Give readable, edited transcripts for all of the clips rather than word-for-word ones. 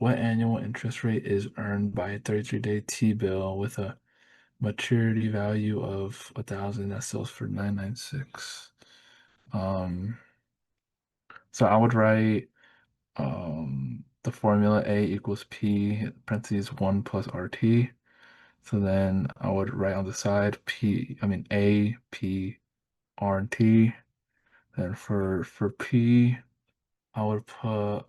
what annual interest rate is earned by a 33-day T-bill with a maturity value of 1,000 that sells for 996? Um, so I would write the formula A equals P parentheses 1 plus RT. So then I would write on the side A, P, R, and T. Then for P, I would put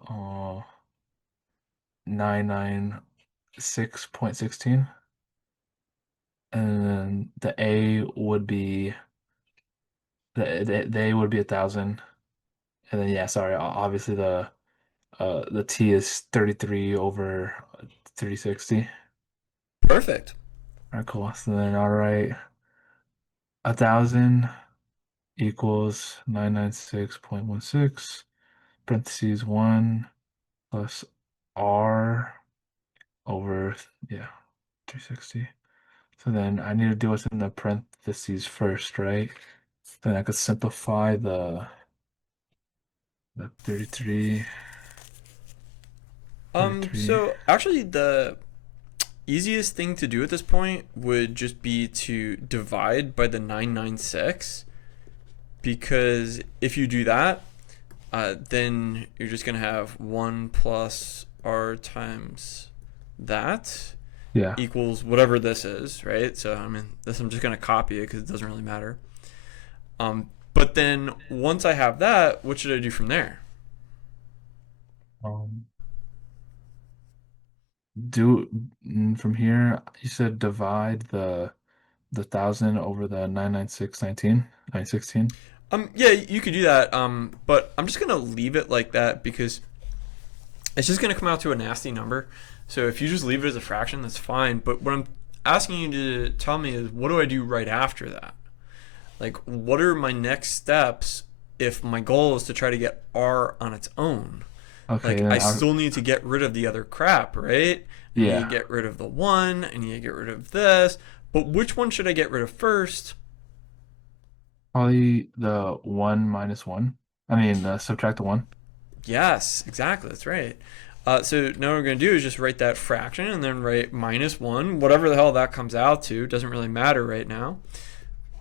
996.16. And then the A would be the A would be 1,000. And then yeah, sorry, obviously the T is 33 over 360. Perfect. All right, cool. So then I'll write 1,000 equals 996.16 parentheses 1 plus R over, yeah, 360. So then I need to do what's in the parentheses first, right? Then I could simplify the 33, 33. So actually the easiest thing to do at this point would just be to divide by the 996, because if you do that, then you're just going to have 1 plus r times that Yeah. equals whatever this is, right? So I mean, this I'm just going to copy it because it doesn't really matter. But then once I have that, what should I do from there? Um, do from here, you said divide the 1,000 over the 996.19, 916. Yeah, you could do that. But I'm just gonna leave it like that because it's just gonna come out to a nasty number. So if you just leave it as a fraction, that's fine. But what I'm asking you to tell me is, what do I do right after that? Like, what are my next steps if my goal is to try to get R on its own? Okay, Like, I then still need to get rid of the other crap, right? I need to yeah, get rid of the one. I need to get rid of this. But which one should I get rid of first? probably the 1 minus 1. I mean, subtract the 1. Yes, exactly. That's right. So now what we're going to do is just write that fraction and then write minus 1, whatever the hell that comes out to. Doesn't really matter right now.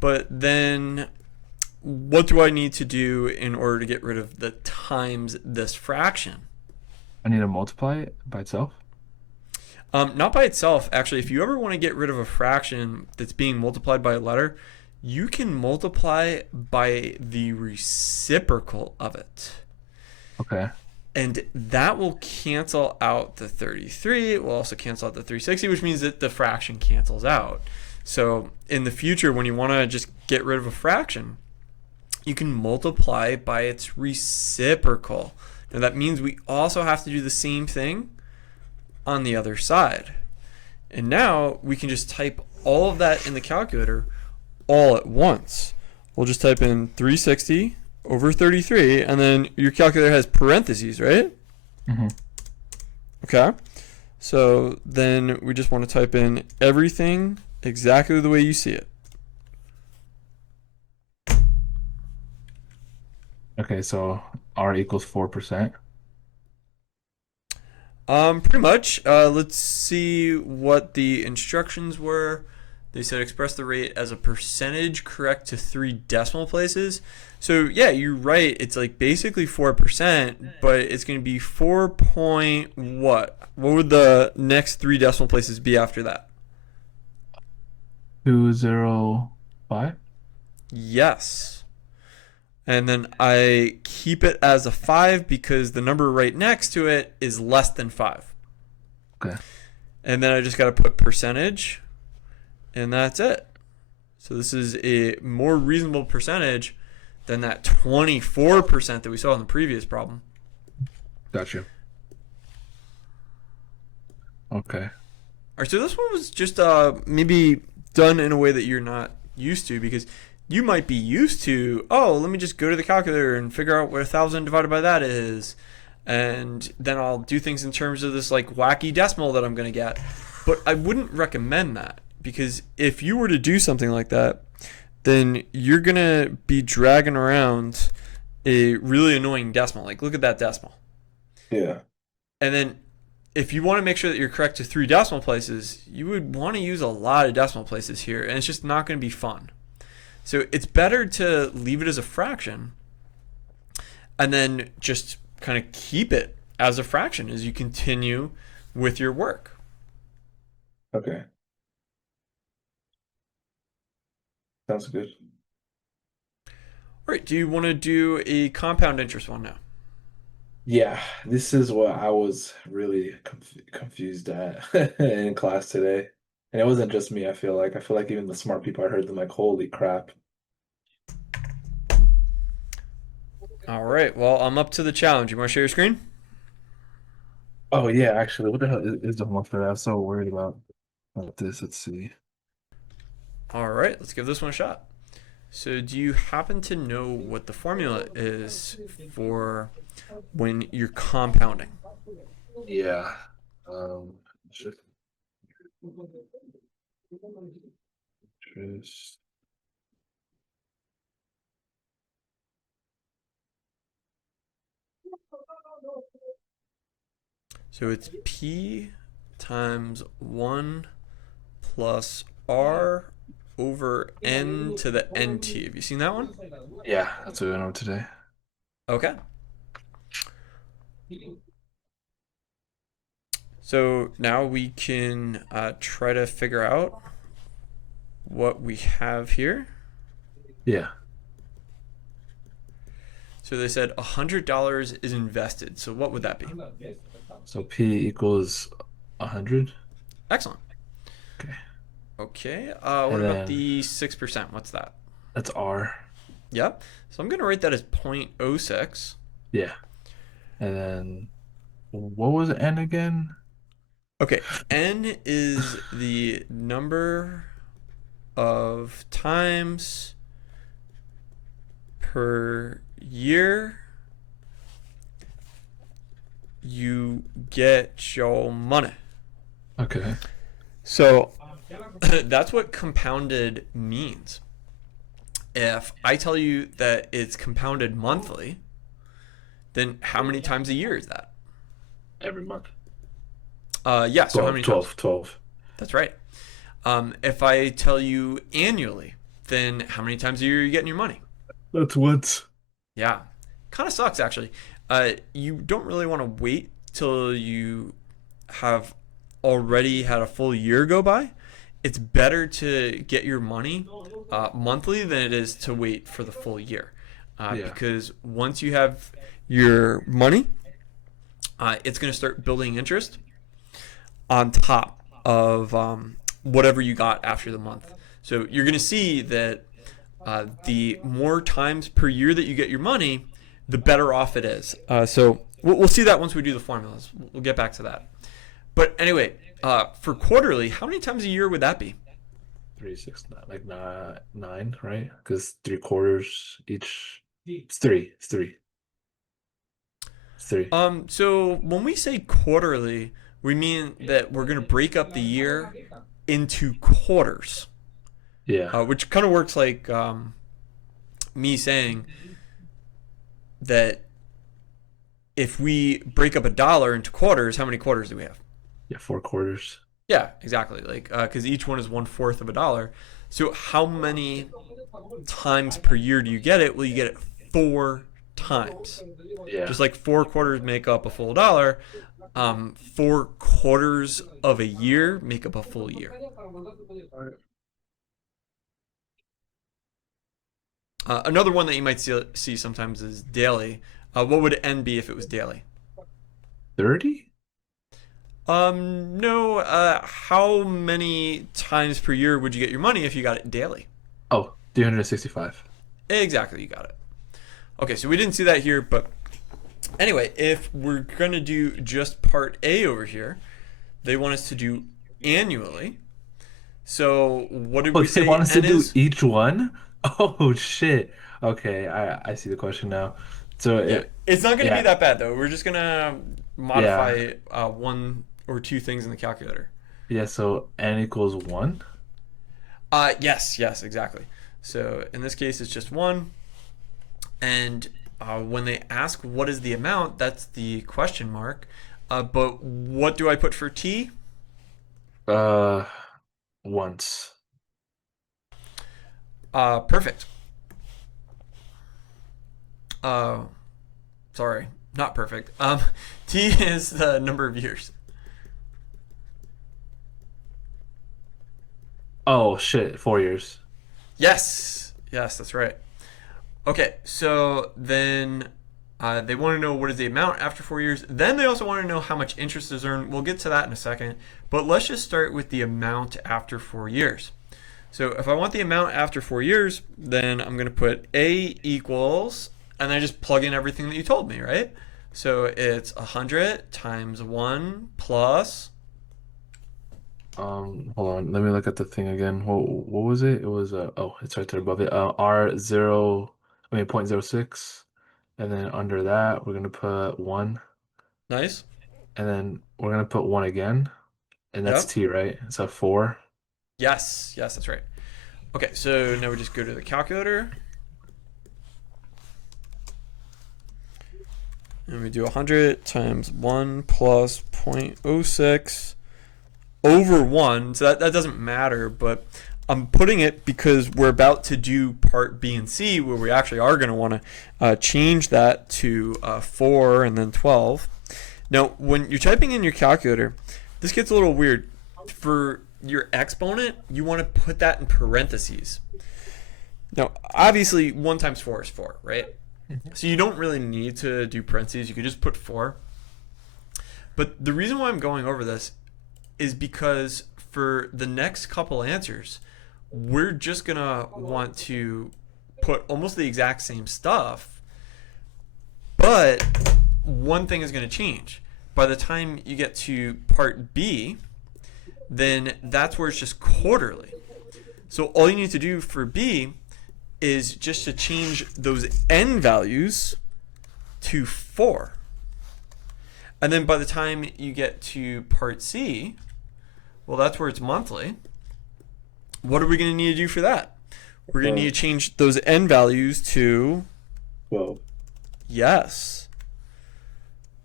But then what do I need to do in order to get rid of the times this fraction? I need to multiply it by itself. Not by itself. Actually, if you ever want to get rid of a fraction that's being multiplied by a letter, you can multiply by the reciprocal of it. Okay. And that will cancel out the 33. It will also cancel out the 360, which means that the fraction cancels out. So in the future, when you want to just get rid of a fraction, you can multiply by its reciprocal. Now that means we also have to do the same thing on the other side. And now we can just type all of that in the calculator all at once. We'll just type in 360 over 33, and then your calculator has parentheses, right? Hmm. Okay. So then we just want to type in everything exactly the way you see it. Okay, so R equals 4%. Pretty much. Let's see what the instructions were. They said express the rate as a percentage correct to 3 decimal places. So yeah, you're right. It's like basically 4%, but it's going to be 4 point what? What would the next 3 decimal places be after that? 205. Yes. And then I keep it as a 5 because the number right next to it is less than 5. Okay. And then I just got to put percentage, and that's it. So this is a more reasonable percentage than that 24% that we saw in the previous problem. Gotcha. Okay. All right, so this one was just maybe done in a way that you're not used to, because you might be used to, oh, let me just go to the calculator and figure out what 1,000 divided by that is, and then I'll do things in terms of this like wacky decimal that I'm going to get. But I wouldn't recommend that, because if you were to do something like that, then you're going to be dragging around a really annoying decimal. Like, look at that decimal. Yeah. And then if you want to make sure that you're correct to 3 decimal places, you would want to use a lot of decimal places here, and it's just not going to be fun. So it's better to leave it as a fraction and then just kind of keep it as a fraction as you continue with your work. Okay. Sounds good. All right, do you want to do a compound interest one now? Yeah, this is what I was really confused at in class today. And it wasn't just me, I feel like. I feel like even the smart people I heard them like, holy crap. All right, well, I'm up to the challenge. You want to share your screen? Oh yeah, actually, what the hell is the homework for that? I was so worried about this. Let's see. All right, let's give this one a shot. So, do you happen to know what the formula is for when you're compounding? Yeah. Um, shift interest. So, it's P times 1 plus R over N to the NT. Have you seen that one? Yeah, that's what I know today. Okay. So, now we can try to figure out what we have here. Yeah. So, they said $100 is invested. So, what would that be? So P equals 100. Excellent. Okay. Okay. What And about then the 6%? What's that? that's R. Yep. So I'm going to rate that as 0.06. Yeah. And then what was N again? Okay. N is the number of times per year you get your money. Okay. So that's what compounded means. If I tell you that it's compounded monthly, then how many times a year is that? Every month. Yeah, so how 12, many times? 12, 12. That's right. If I tell you annually, then how many times a year are you getting your money? That's what. Yeah, kind of sucks actually. You don't really want to wait till you have already had a full year go by. It's better to get your money monthly than it is to wait for the full year. Yeah. Because once you have your money, it's going to start building interest on top of whatever you got after the month. So you're going to see that the more times per year that you get your money, the better off it is. So we'll see that once we do the formulas. We'll get back to that. But anyway, for quarterly, how many times a year would that be? 3, 6, 9, like nine, right? Because 3/4 each. It's three. It's three. It's three. So when we say quarterly, we mean that we're going to break up the year into quarters, Yeah. which kind of works like me saying that if we break up $1 into quarters, how many quarters do we have? Yeah, 4/4. Yeah, exactly. Like, because each one is 1/4 of a dollar. So how many times per year do you get it? Well, you get it 4 times. Yeah. Just like 4 quarters make up a full dollar, 4 quarters of a year make up a full year. Another one that you might see sometimes is daily. What would N be if it was daily? 30? No. How many times per year would you get your money if you got it daily? Oh, 365. Exactly, you got it. Okay, so we didn't see that here, but anyway, if we're gonna do just part A over here, they want us to do annually. So what did Oh, we they say want us to N do is? each one? Oh shit. Okay, I see the question now. So Yeah, it it's not gonna be yeah, that bad though. We're just gonna yeah. modify one or two things in the calculator. Yeah, so n equals 1. Yes, exactly. So in this case, it's just one. And when they ask what is the amount, that's the question mark. But what do I put for t? Uh, once. Perfect. Uh, sorry, not perfect. T is the number of years. Oh shit, 4 years. Yes, yes, that's right. Okay, so then they want to know what is the amount after 4 years. Then they also want to know how much interest is earned. We'll get to that in a second. But let's just start with the amount after 4 years. So if I want the amount after 4 years, then I'm going to put A equals, and I just plug in everything that you told me, right? So it's 100 times 1 plus. Hold on. Let me look at the thing again. What was it? It was oh, it's right there above it. R zero, I mean 0.06, and then under that we're gonna put one, Nice. and then we're gonna put one again, and that's Yep. T, right? So 4. Yes. Yes, that's right. Okay, so now we just go to the calculator. And we do 100 times 1 plus 0.06 over 1. So that doesn't matter, but I'm putting it because we're about to do part B and C, where we actually are going to want to change that to 4 and then 12. Now, when you're typing in your calculator, this gets a little weird. For your exponent, you want to put that in parentheses. Now, obviously, 1 times 4 is 4, right? So you don't really need to do parentheses. You could just put 4. But the reason why I'm going over this is because for the next couple answers, we're just going to want to put almost the exact same stuff, but one thing is going to change. By the time you get to part B, then that's where it's just quarterly. So all you need to do for B is just to change those n values to 4. And then by the time you get to part C, well, that's where it's monthly. What are we going to need to do for that? We're going to need to change those n values to 12. yes.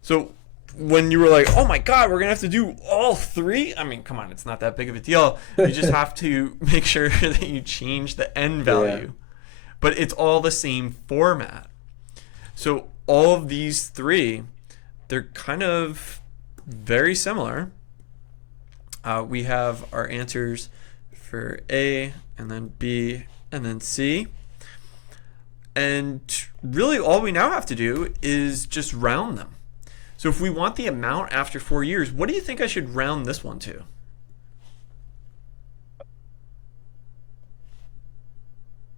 So when you were like, oh my God, we're going to have to do all 3. I mean, come on, it's not that big of a deal. You just have to make sure that you change the n value. Yeah. But it's all the same format. So all of these 3, they're kind of very similar. We have our answers for A and then B and then C. And really all we now have to do is just round them. So if we want the amount after 4 years, what do you think I should round this one to?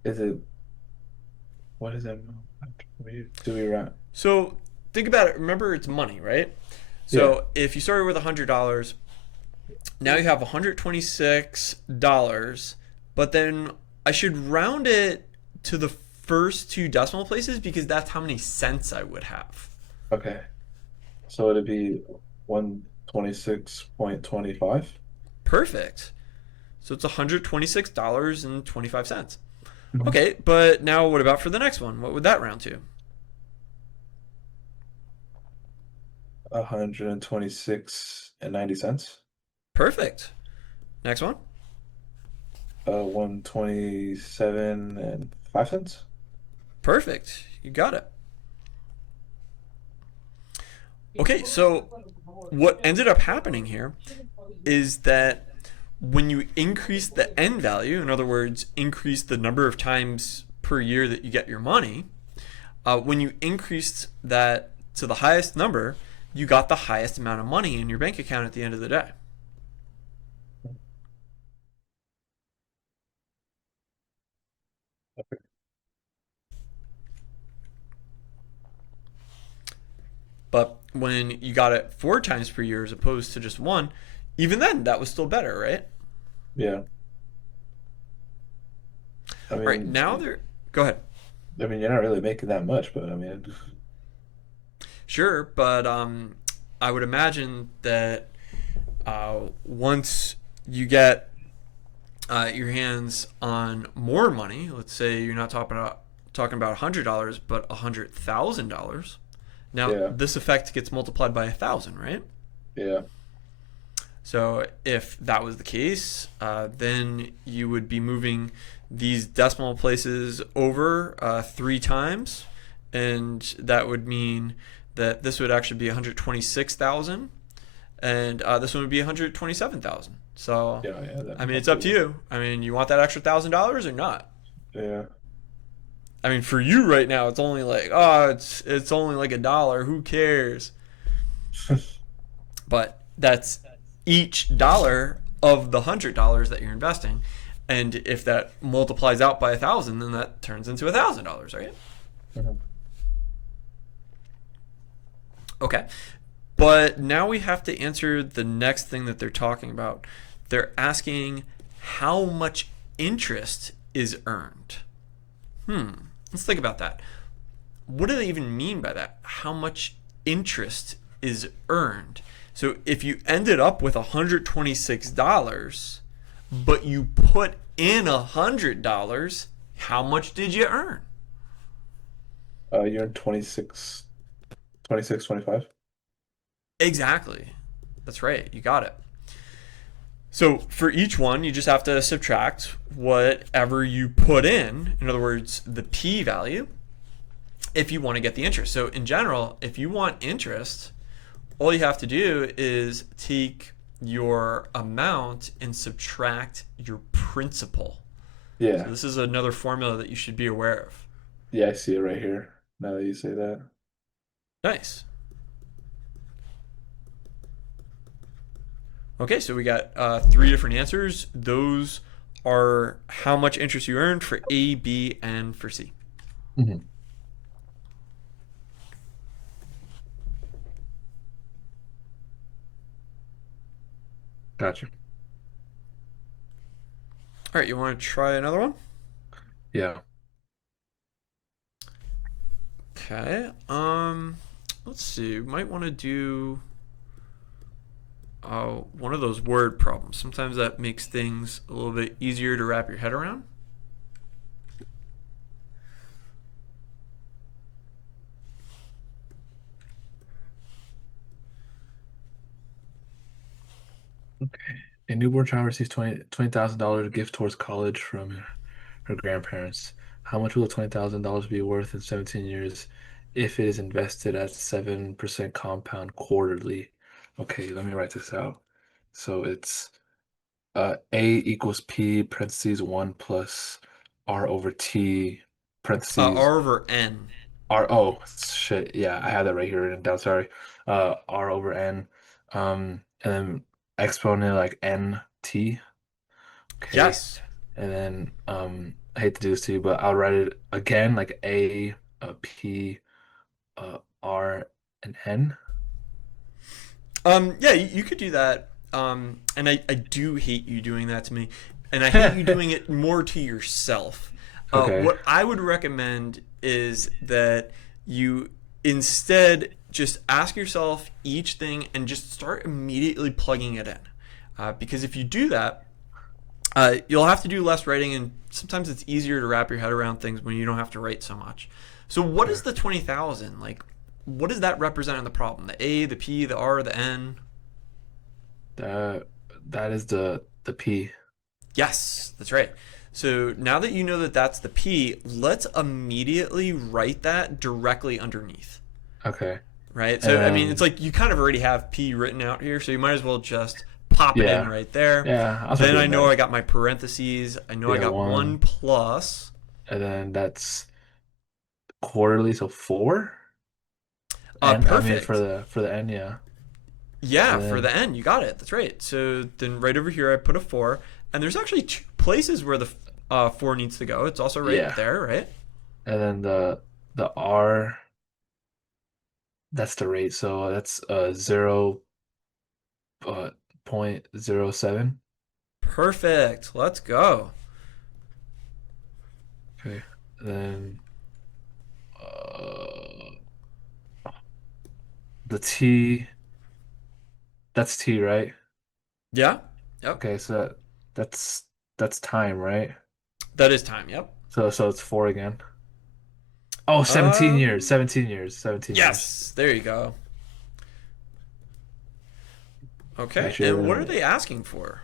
Is it, what is that? Do we round? So think about it. Remember, it's money, right? So if you started with $100, now you have $126, but then I should round it to the first 2 decimal places because that's how many cents I would have. Okay. So it'd be 126.25. Perfect. So it's $126.25. Mhm. Okay, but now what about for the next one? What would that round to? 126.90. Perfect. Next one? 127.05. Perfect. You got it. Okay, so what ended up happening here is that when you increase the n value, in other words, increase the number of times per year that you get your money, when you increased that to the highest number, you got the highest amount of money in your bank account at the end of the day. But when you got it 4 times per year as opposed to just 1, even then that was still better, right? Yeah. I All right, mean, now they're. Go ahead. I mean, you're not really making that much, but I mean, Sure, but I would imagine that once you get your hands on more money, let's say you're not talking about $100, but $100,000. Now yeah, this effect gets multiplied by 1,000, right? Yeah. So if that was the case, then you would be moving these decimal places over 3 times, and that would mean that this would actually be 126,000, and this one would be 127,000. So, Yeah, yeah, I mean, that it's up to cool. you. I mean, you want that extra $1,000 or not? Yeah. I mean, for you right now, it's only like, oh, it's only like $1. Who cares? But that's each dollar of the $100 that you're investing, and if that multiplies out by 1,000, then that turns into $1,000, right? Mhm. Okay, but now we have to answer the next thing that they're talking about. They're asking how much interest is earned. Let's think about that. What do they even mean by that? How much interest is earned? So if you ended up with $126, but you put in $100, how much did you earn? You're in 26, 26, 25. Exactly. That's right. You got it. So for each one, you just have to subtract whatever you put in other words, the p value, if you want to get the interest. So in general, if you want interest, all you have to do is take your amount and subtract your principal. So Yeah. this is another formula that you should be aware of. Yeah, I see it right here. Now that you say that. Nice. Okay, so we got 3 different answers. Those are how much interest you earned for A, B, and for C. Mhm. Gotcha. All right, you want to try another one? Yeah. Okay. Let's see. We might want to do one of those word problems. Sometimes that makes things a little bit easier to wrap your head around. Okay. A newborn child receives $20,000 gift towards college from her grandparents. How much will the $20,000 be worth in 17 years if it is invested at 7% compound quarterly? Okay, let me write this out. So it's A equals P parentheses 1 plus R over T parentheses R over N. R. Oh, shit. Yeah, I have that right here written down. Sorry. R over N. And then exponent like N T. Okay. Yes. And then I hate to do this to you, but I'll write it again like A, P, R, and N. Yeah, you could do that. And I do hate you doing that to me. And I hate you doing it more to yourself. Okay. What I would recommend is that you instead just ask yourself each thing and just start immediately plugging it in. Because if you do that, you'll have to do less writing, and sometimes it's easier to wrap your head around things when you don't have to write so much. So, what Okay. is the 20,000? Like, what does that represent in the problem? The A, the P, the R, the N? That that is the P. Yes, that's right. So now that you know that that's the P, let's immediately write that directly underneath. Okay. Right? And So, I mean, it's then like you kind of already have P written out here, so you might as well just pop it in yeah. right there. Yeah, I'll start Then I doing know I that. got my parentheses. I know I Yeah, got one one. plus. And then that's quarterly, so four. And I mean Perfect. for the N, yeah. Yeah, And for the then N, you got it. That's right. So then right over here, I put a 4. And there's actually 2 places where the 4 needs to go. It's also right yeah. there, right? And then the R, that's the rate. So that's 0 0.07. Perfect. Let's go. Okay. Then uh the T, that's T, right? Yeah. Yep. Okay, so that's that's time, right? That is time. Yep. So it's four again. Oh, 17 years, Um. 17 years, 17 years. Yes. There you go. Okay, and what are Fraction. they asking for?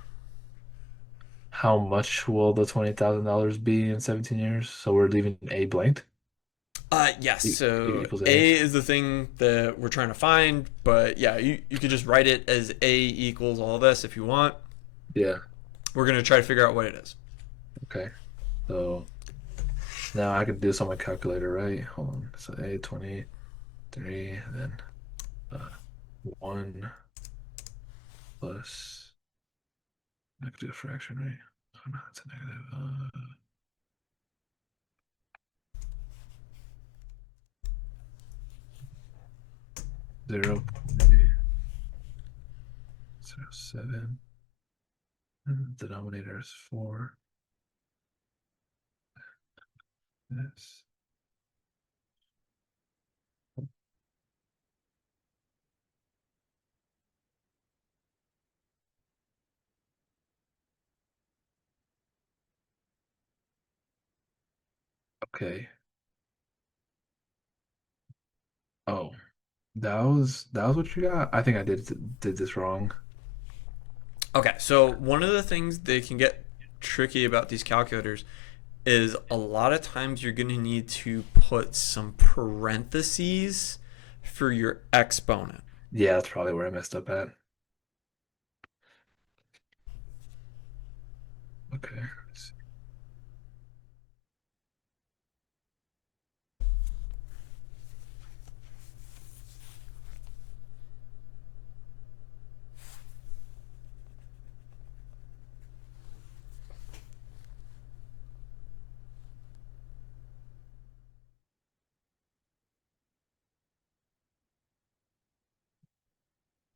How much will the $20,000 be in 17 years? So we're leaving A blanked. Yes. So Equals A. A is the thing that we're trying to find, but yeah, you could just write it as A equals all this if you want. Yeah. We're gonna try to figure out what it is. Okay. So now I could do this on my calculator, right? Hold on. So A 23, then uh, 1 plus, I could do a fraction, right? Oh, no, it's a negative. 0.07. And the denominator is 4. Yes. Okay. Oh, that was what you got? I think I did this wrong. Okay, so one of the things that can get tricky about these calculators is a lot of times you're going to need to put some parentheses for your exponent. Yeah, that's probably where I messed up at. Okay.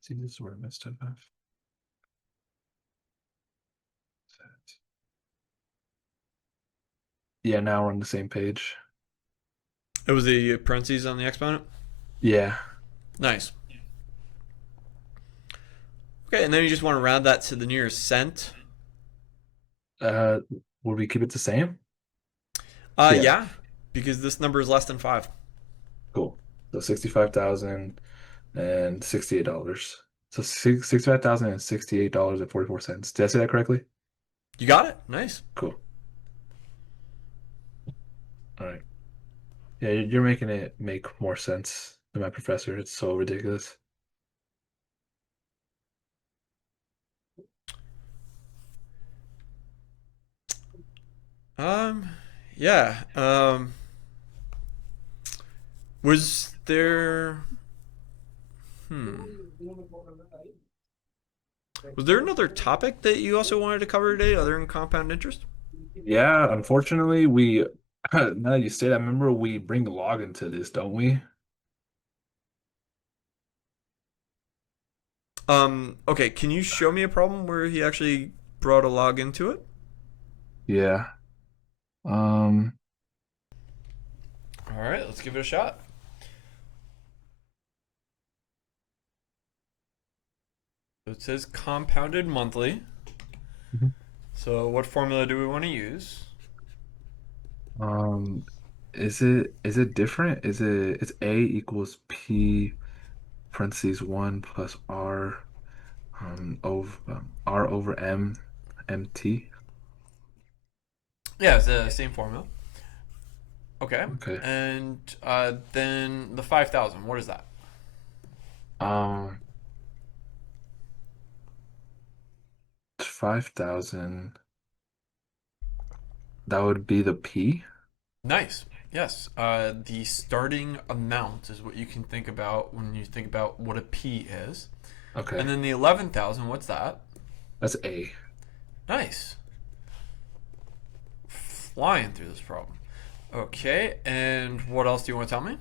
See, this is where I messed up at. Yeah, now we're on the same page. It was the parentheses on the exponent. Yeah. Nice. Okay, and then you just want to round that to the nearest cent. Uh, would we keep it the same? Yeah, Yeah, because this number is less than 5. cool. So 65,068. So 65,068.44. Did I say that correctly? You got it. Nice. Cool. All right. Yeah, you're making it make more sense than my professor. It's so ridiculous. Um, yeah. Was there? Hmm. Was there another topic that you also wanted to cover today, other than compound interest? Yeah, unfortunately, we now that you say that, remember we bring log into this, don't we? Okay. Can you show me a problem where he actually brought a log into it? Yeah. Um, All right, let's give it a shot. So it says compounded monthly. Mhm. So what formula do we want to use? um, is it different? It's A equals P parentheses 1 plus R over MT. Yeah, it's the same formula. Okay. Okay. And then the 5,000. What is that? Um, 5,000. That would be the P. Nice. Yes. The starting amount is what you can think about when you think about what a P is. Okay. And then the 11,000, what's that? That's A. Nice. Flying through this problem. Okay. And what else do you want to tell me?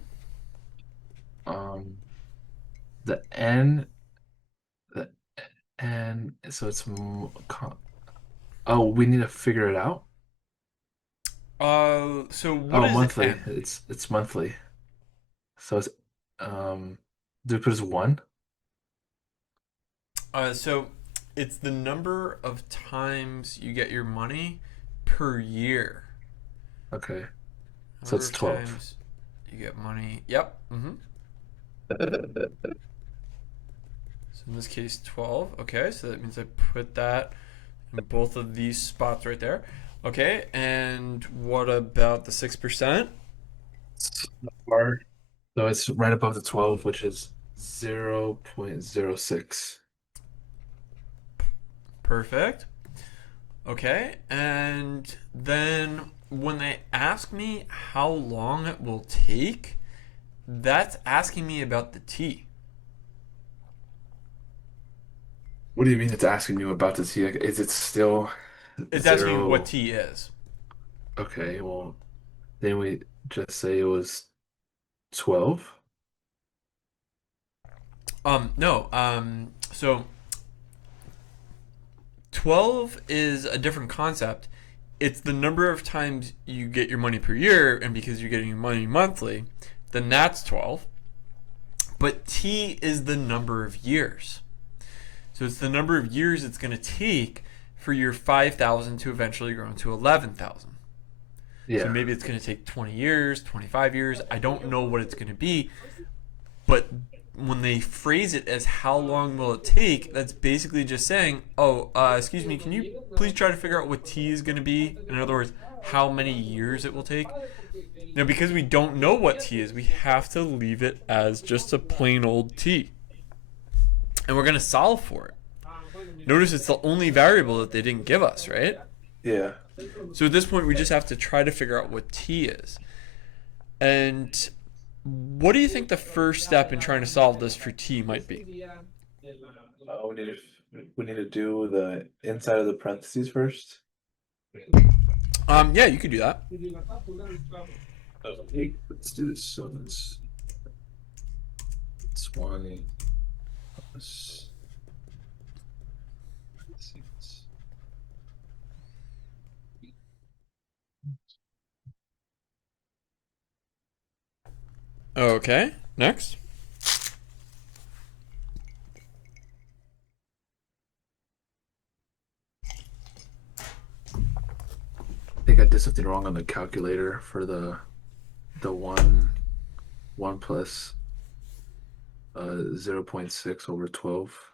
Um, the N, the N, so oh, we need to figure it out. So what Oh, is monthly. N? It's monthly. So it's um do we put as one? So it's the number of times you get your money per year. Okay. So Number it's of 12. times you get money. Yep. So in this case, 12. Okay, so that means I put that in both of these spots right there. Okay, and what about the 6%? Part. So it's right above the 12, which is 0.06. Perfect. Okay, and then when they ask me how long it will take, that's asking me about the t. What do you mean it's asking you about this? Like, is it still It's asking me what zero? t is. Okay, well, then we just say it was 12. No. So 12 is a different concept. It's the number of times you get your money per year, and because you're getting your money monthly, then that's 12. But t is the number of years. So it's the number of years it's going to take for your 5,000 to eventually grow into 11,000. So Yeah. maybe it's going to take 20 years, 25 years. I don't know what it's going to be, but when they phrase it as how long will it take, that's basically just saying, oh, excuse me, can you please try to figure out what t is going to be? In other words, how many years it will take. Now, because we don't know what t is, we have to leave it as just a plain old t. And we're going to solve for it. Notice it's the only variable that they didn't give us, right? Yeah. So at this point, we just have to try to figure out what t is. And what do you think the first step in trying to solve this for t might be? We need to do the inside of the parentheses first. Yeah, you could do that. Okay, let's do this. So that's 20 plus 6. Okay, next. I think I did something wrong on the calculator for the one plus 0.6 over 12.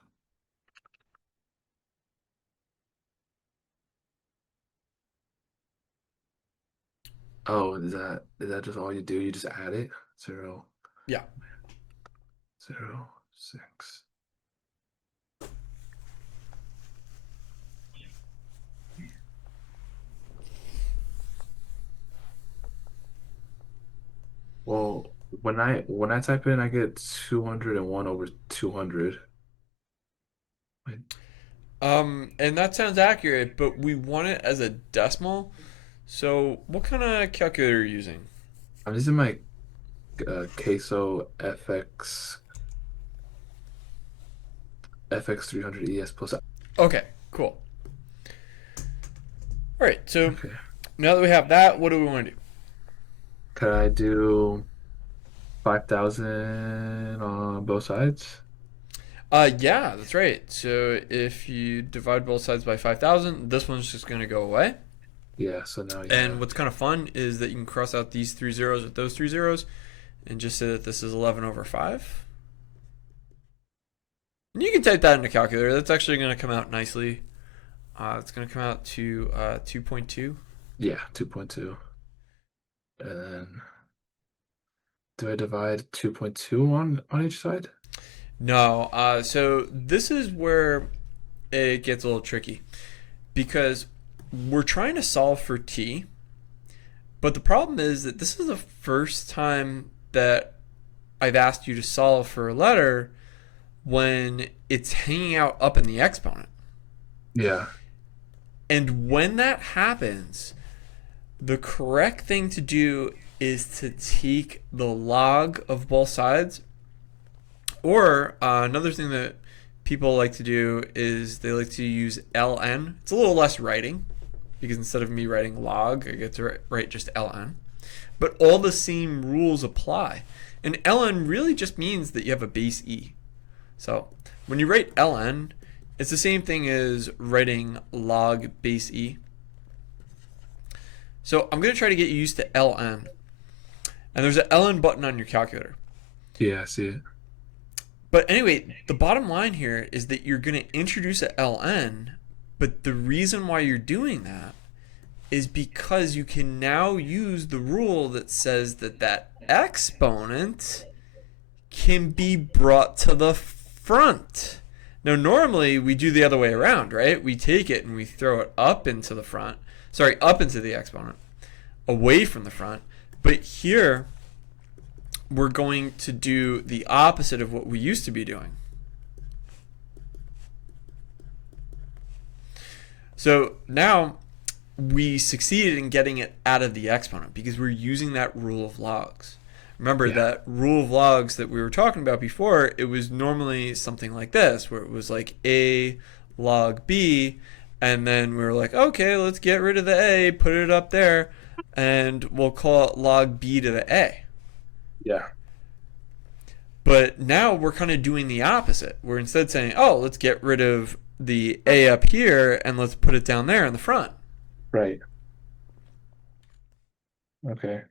Oh, is that just all you do? You just add it? Zero, Yeah. 6. Well, when I type in, I get 201 over 200. Wait, And that sounds accurate, but we want it as a decimal. So, what kind of calculator are you using? I'm using my Queso FX 300 ES plus. Okay, cool. All right, so Okay. now that we have that, what do we want to do? Could I do 5,000 on both sides? Yeah, that's right. So if you divide both sides by 5,000, this one's just going to go away. Yeah, so now you And have, what's kind of fun is that you can cross out these three zeros with those three zeros and just say that this is 11 over 5. And you can type that in a calculator. That's actually going to come out nicely. It's going to come out to 2.2. yeah, 2.2. And then do I divide 2.2 on each side? No, so this is where it gets a little tricky because we're trying to solve for t, but the problem is that this is the first time that I've asked you to solve for a letter when it's hanging out up in the exponent. Yeah. And when that happens, the correct thing to do is to take the log of both sides. Or another thing that people like to do is they like to use ln. It's a little less writing because instead of me writing log, I get to write just ln. But all the same rules apply. And ln really just means that you have a base e. So when you write ln, it's the same thing as writing log base e. So I'm going to try to get you used to ln. And there's an ln button on your calculator. Yeah, I see it. But anyway, the bottom line here is that you're going to introduce a ln, but the reason why you're doing that is because you can now use the rule that says that that exponent can be brought to the front. Now, normally we do the other way around, right? We take it and we throw it up into the front. Sorry, up into the exponent, away from the front. But here, we're going to do the opposite of what we used to be doing. So now we succeeded in getting it out of the exponent because we're using that rule of logs. Remember Yeah. that rule of logs that we were talking about before, it was normally something like this, where it was like a log b, and then we were like, okay, let's get rid of the a, put it up there, and we'll call it log b to the a. Yeah. But now we're kind of doing the opposite. We're instead saying, oh, let's get rid of the a up here and let's put it down there in the front. Right. Okay.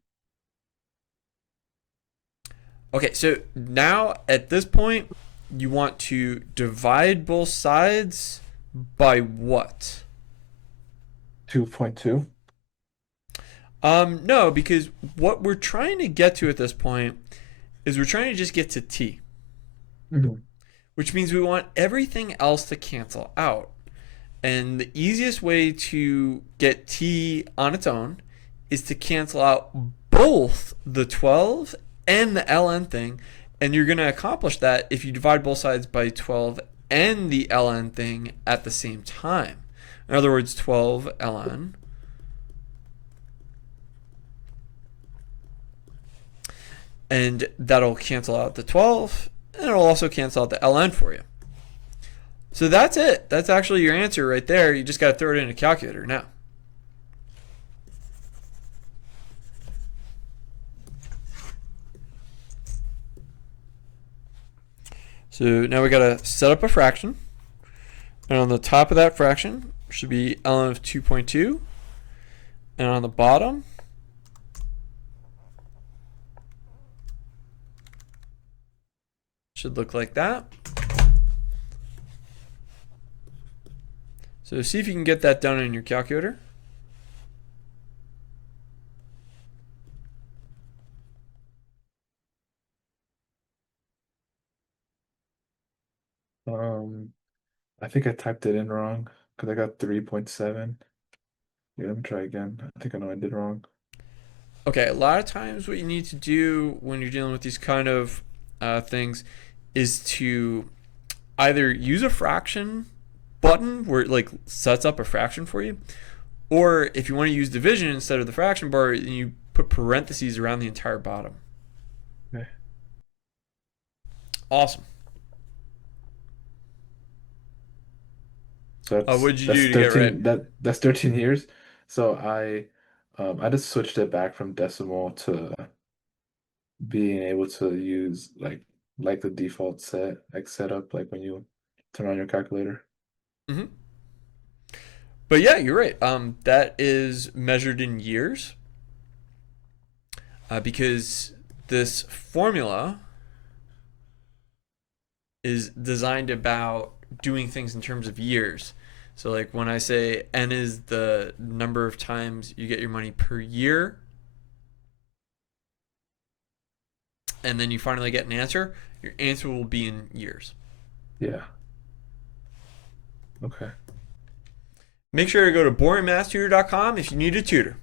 Okay, so now at this point, you want to divide both sides by what? 2.2. No, because what we're trying to get to at this point is we're trying to just get to t, Mhm. which means we want everything else to cancel out. And the easiest way to get t on its own is to cancel out both the 12 and the ln thing. And you're going to accomplish that if you divide both sides by 12 and the ln thing at the same time. In other words, 12 ln. And that'll cancel out the 12, and it'll also cancel out the ln for you. So that's it. That's actually your answer right there. You just got to throw it in a calculator now. So now we got to set up a fraction. And on the top of that fraction should be ln of 2.2. And on the bottom, should look like that. So see if you can get that done in your calculator. Um, I think I typed it in wrong because I got 3.7. Yeah, let me try again. I think I know I did wrong. Okay, a lot of times what you need to do when you're dealing with these kind of things is to either use a fraction button where it like sets up a fraction for you, or if you want to use division instead of the fraction bar, you put parentheses around the entire bottom. Okay. Awesome. So What that's did you that's do to get right? 13 that's 13 years. So I just switched it back from decimal to being able to use like the default setup like when you turn on your calculator. Mm-hmm. But yeah, you're right. That is measured in years because this formula is designed about doing things in terms of years. So like when I say n is the number of times you get your money per year, and then you finally get an answer, your answer will be in years. Yeah. Okay. Make sure to go to boringmathstutor.com if you need a tutor.